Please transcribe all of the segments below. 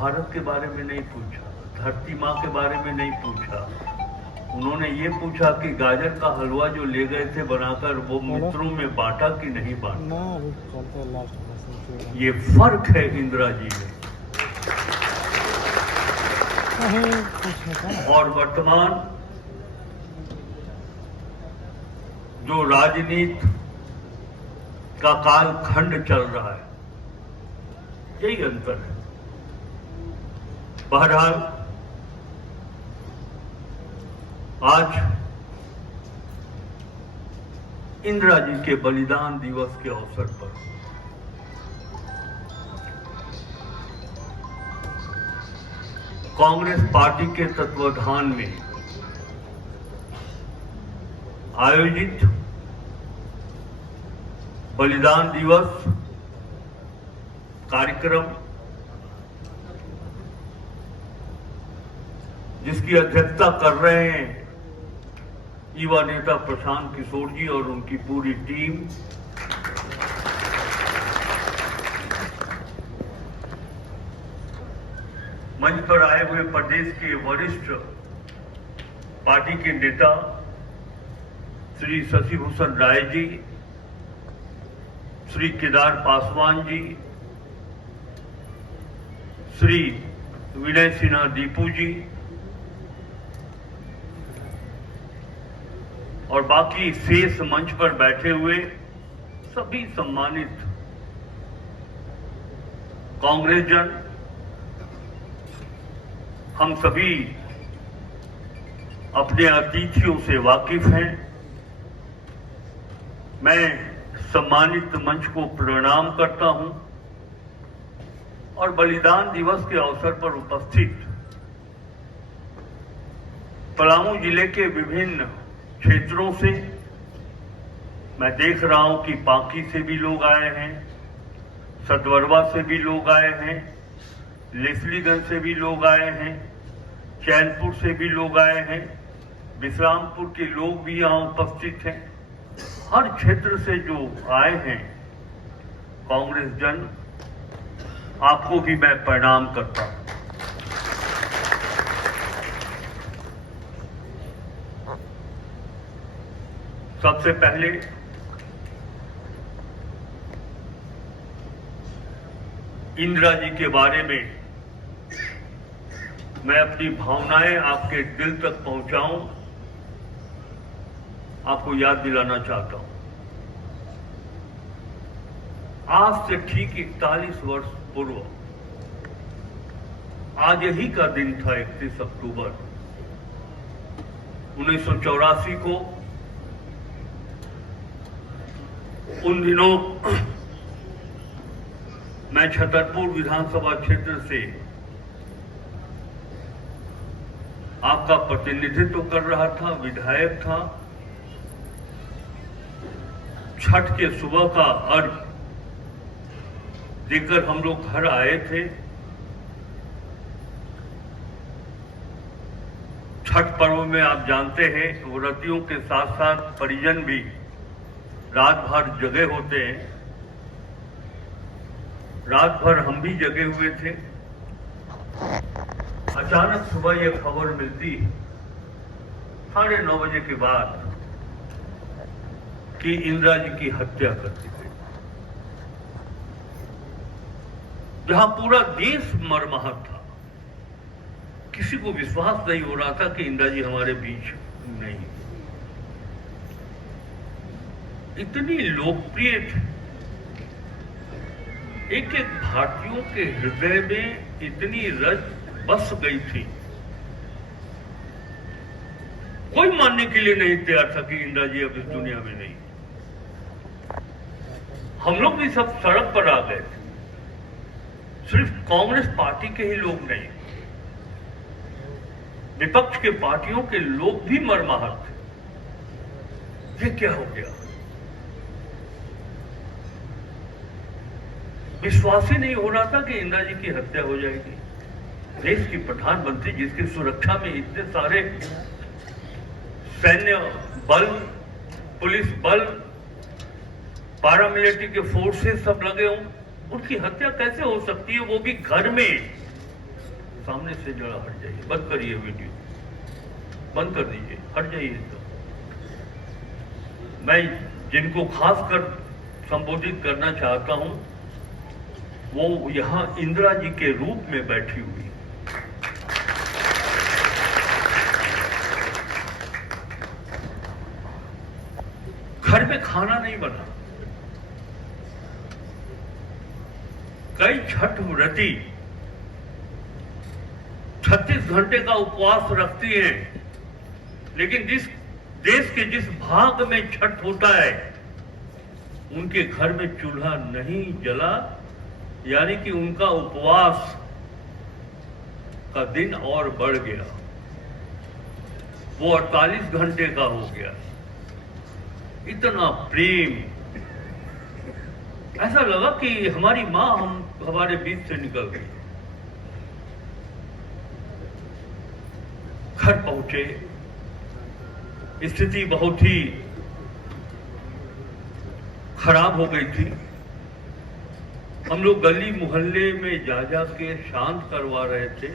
भारत के बारे में नहीं पूछा, धरती माँ के बारे में नहीं पूछा। उन्होंने ये पूछा कि गाजर का हलवा जो ले गए थे बनाकर वो मित्रों में बांटा कि नहीं बांटा। ये फर्क है इंदिरा जी में। और वर्तमान जो राजनीति का कालखंड चल रहा है, यही अंतर है। बहरहाल आज इंदिरा जी के बलिदान दिवस के अवसर पर कांग्रेस पार्टी के तत्वाधान में आयोजित बलिदान दिवस कार्यक्रम, जिसकी अध्यक्षता कर रहे हैं युवा नेता प्रशांत किशोर जी और उनकी पूरी टीम, मंच पर आए हुए प्रदेश के वरिष्ठ पार्टी के नेता श्री शशि भूषण राय जी, श्री केदार पासवान जी, श्री विनय सिन्हा दीपू जी और बाकी शेष मंच पर बैठे हुए सभी सम्मानित कांग्रेस जन, हम सभी अपने अतिथियों से वाकिफ हैं। मैं सम्मानित मंच को प्रणाम करता हूं और बलिदान दिवस के अवसर पर उपस्थित पलामू जिले के विभिन्न क्षेत्रों से मैं देख रहा हूं कि पांकी से भी लोग आए हैं, सतवरवा से भी लोग आए हैं, लेस्लीगंज से भी लोग आए हैं, चैनपुर से भी लोग आए हैं, विश्रामपुर के लोग भी यहां उपस्थित हैं। हर क्षेत्र से जो आए हैं कांग्रेस जन, आपको भी मैं प्रणाम करता हूं। सबसे पहले इंदिरा जी के बारे में मैं अपनी भावनाएं आपके दिल तक पहुंचाऊं, आपको याद दिलाना चाहता हूं। आज से ठीक 41 वर्ष पूर्व आज यही का दिन था, 31 अक्टूबर 1984 को। उन दिनों मैं छतरपुर विधानसभा क्षेत्र से आपका प्रतिनिधित्व कर रहा था, विधायक था। छठ के सुबह का अर्घ देकर हम लोग घर आए थे। छठ पर्व में आप जानते हैं व्रतियों के साथ साथ परिजन भी रात भर जगे होते हैं। रात भर हम भी जगे हुए थे। अचानक सुबह यह खबर मिलती 9:30 बजे के बाद कि इंदिरा जी की हत्या कर दी गई। जहां पूरा देश मर्माहत था, किसी को विश्वास नहीं हो रहा था कि इंदिरा जी हमारे बीच नहीं। इतनी लोकप्रिय थे, एक एक भारतीयों के हृदय में इतनी रच बस गई थी, कोई मानने के लिए नहीं तैयार था कि इंदिरा जी अब इस दुनिया में नहीं। हम लोग भी सब सड़क पर आ गए थे। सिर्फ कांग्रेस पार्टी के ही लोग नहीं, विपक्ष के पार्टियों के लोग भी मर्माहत थे। ये क्या हो गया? विश्वास ही नहीं हो रहा था कि इंदिरा जी की हत्या हो जाएगी। देश की प्रधानमंत्री, जिसकी सुरक्षा में इतने सारे सैन्य बल, पुलिस बल, पैरामिलिट्री के फोर्सेस सब लगे हों, उनकी हत्या कैसे हो सकती है, वो भी घर में सामने से जरा हट जाइए, बंद करिए वीडियो, बंद कर दीजिए, हट जाइए। तो मैं जिनको खास कर संबोधित करना चाहता हूं वो यहां इंदिरा जी के रूप में बैठी हुई। घर में खाना नहीं बना, कई छठ व्रती 36 घंटे का उपवास रखती हैं, लेकिन देश के जिस भाग में छठ होता है उनके घर में चूल्हा नहीं जला, यानी कि उनका उपवास का दिन और बढ़ गया, वो 48 घंटे का हो गया। इतना प्रेम, ऐसा लगा कि हमारी मां हमारे बीच से निकल गई। घर पहुंचे, स्थिति बहुत ही खराब हो गई थी। हम लोग गली मोहल्ले में जा जा के शांत करवा रहे थे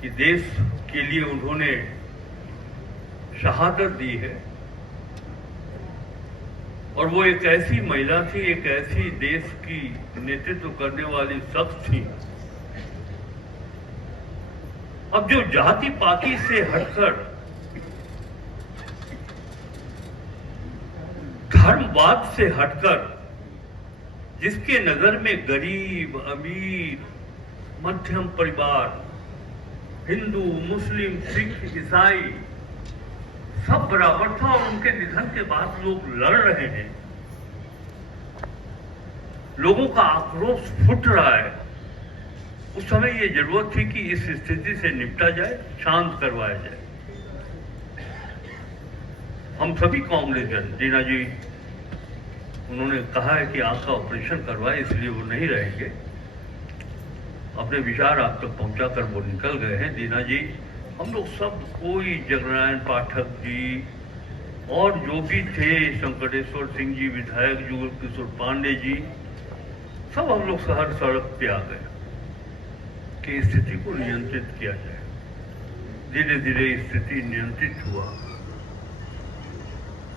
कि देश के लिए उन्होंने शहादत दी है, और वो एक ऐसी महिला थी, एक ऐसी देश की नेतृत्व करने वाली शख्स थी। अब जो जाति पाति से हटकर धर्मवाद से हटकर जिसके नजर में गरीब, अमीर, मध्यम परिवार, हिंदू, मुस्लिम, सिख, ईसाई सब बराबर था, और उनके निधन के बाद लोग लड़ रहे हैं, लोगों का आक्रोश फूट रहा है। उस समय ये जरूरत थी कि इस स्थिति से निपटा जाए, शांत करवाया जाए। हम सभी कांग्रेसजन, जीना जी उन्होंने कहा है कि आंख का ऑपरेशन करवाए, इसलिए वो नहीं रहेंगे, अपने विचार आप तक पहुंचाकर वो निकल गए हैं। दीना जी, हम लोग सब कोई, जगनारायण पाठक जी और जो भी थे, संकटेश्वर सिंह जी विधायक, जुगल किशोर पांडे जी, सब हम लोग शहर सड़क पे आ गए कि स्थिति को नियंत्रित किया जाए। धीरे धीरे स्थिति नियंत्रित हुआ।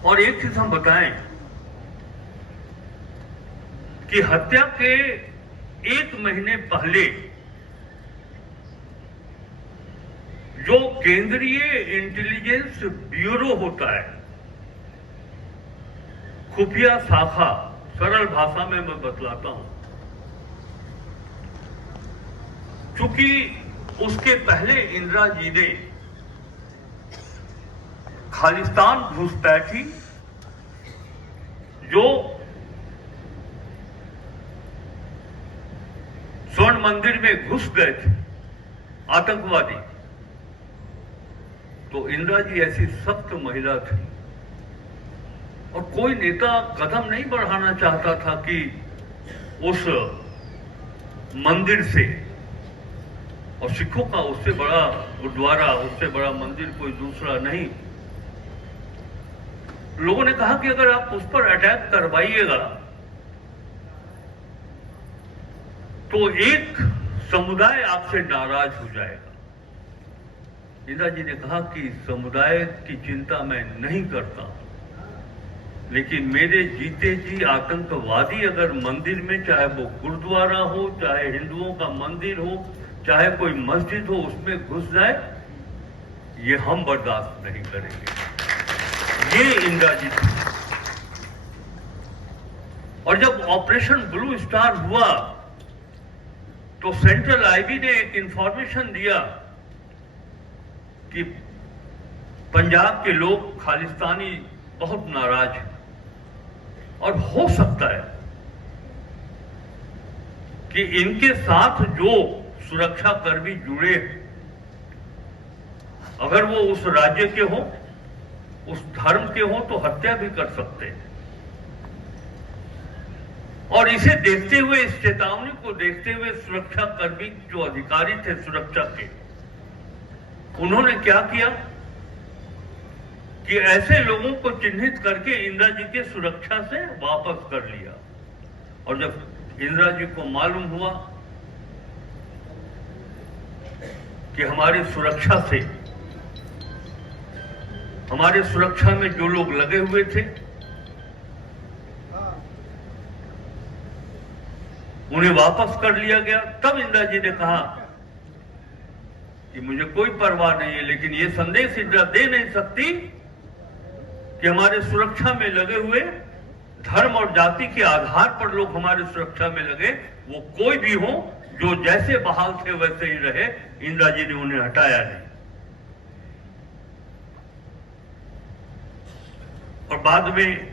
और एक चीज हम बताएं कि हत्या के 1 महीने पहले जो केंद्रीय इंटेलिजेंस ब्यूरो होता है, खुफिया शाखा, सरल भाषा में मैं बतलाता हूं, चूंकि उसके पहले इंदिरा जी ने खालिस्तान घुसपैठी, जो स्वर्ण मंदिर में घुस गए थे आतंकवादी, तो इंदिरा जी ऐसी सख्त महिला थी और कोई नेता कदम नहीं बढ़ाना चाहता था कि उस मंदिर से, और सिखों का उससे बड़ा गुरुद्वारा, उससे बड़ा मंदिर कोई दूसरा नहीं। लोगों ने कहा कि अगर आप उस पर अटैक करवाइएगा तो एक समुदाय आपसे नाराज हो जाएगा। इंदिरा जी ने कहा कि समुदाय की चिंता मैं नहीं करता, लेकिन मेरे जीते जी आतंकवादी अगर मंदिर में, चाहे वो गुरुद्वारा हो, चाहे हिंदुओं का मंदिर हो, चाहे कोई मस्जिद हो, उसमें घुस जाए, ये हम बर्दाश्त नहीं करेंगे। ये इंदिरा जी थी। और जब ऑपरेशन ब्लू स्टार हुआ तो सेंट्रल आईबी ने एक इंफॉर्मेशन दिया कि पंजाब के लोग खालिस्तानी बहुत नाराज हैं, और हो सकता है कि इनके साथ जो सुरक्षा कर्मी जुड़े, अगर वो उस राज्य के हो, उस धर्म के हो, तो हत्या भी कर सकते हैं। और इसे देखते हुए, इस चेतावनी को देखते हुए, सुरक्षा कर्मी जो अधिकारी थे सुरक्षा के, उन्होंने क्या किया कि ऐसे लोगों को चिन्हित करके इंदिरा जी के सुरक्षा से वापस कर लिया। और जब इंदिरा जी को मालूम हुआ कि हमारी सुरक्षा में जो लोग लगे हुए थे उन्हें वापस कर लिया गया। तब इंदिरा जी ने कहा कि मुझे कोई परवाह नहीं है, लेकिन ये संदेश इंदिरा दे नहीं सकती कि हमारे सुरक्षा में लगे हुए धर्म और जाति के आधार पर लोग हमारी सुरक्षा में लगे, वो कोई भी हो, जो जैसे बहाल थे वैसे ही रहे। इंदिरा जी ने उन्हें हटाया नहीं। और बाद में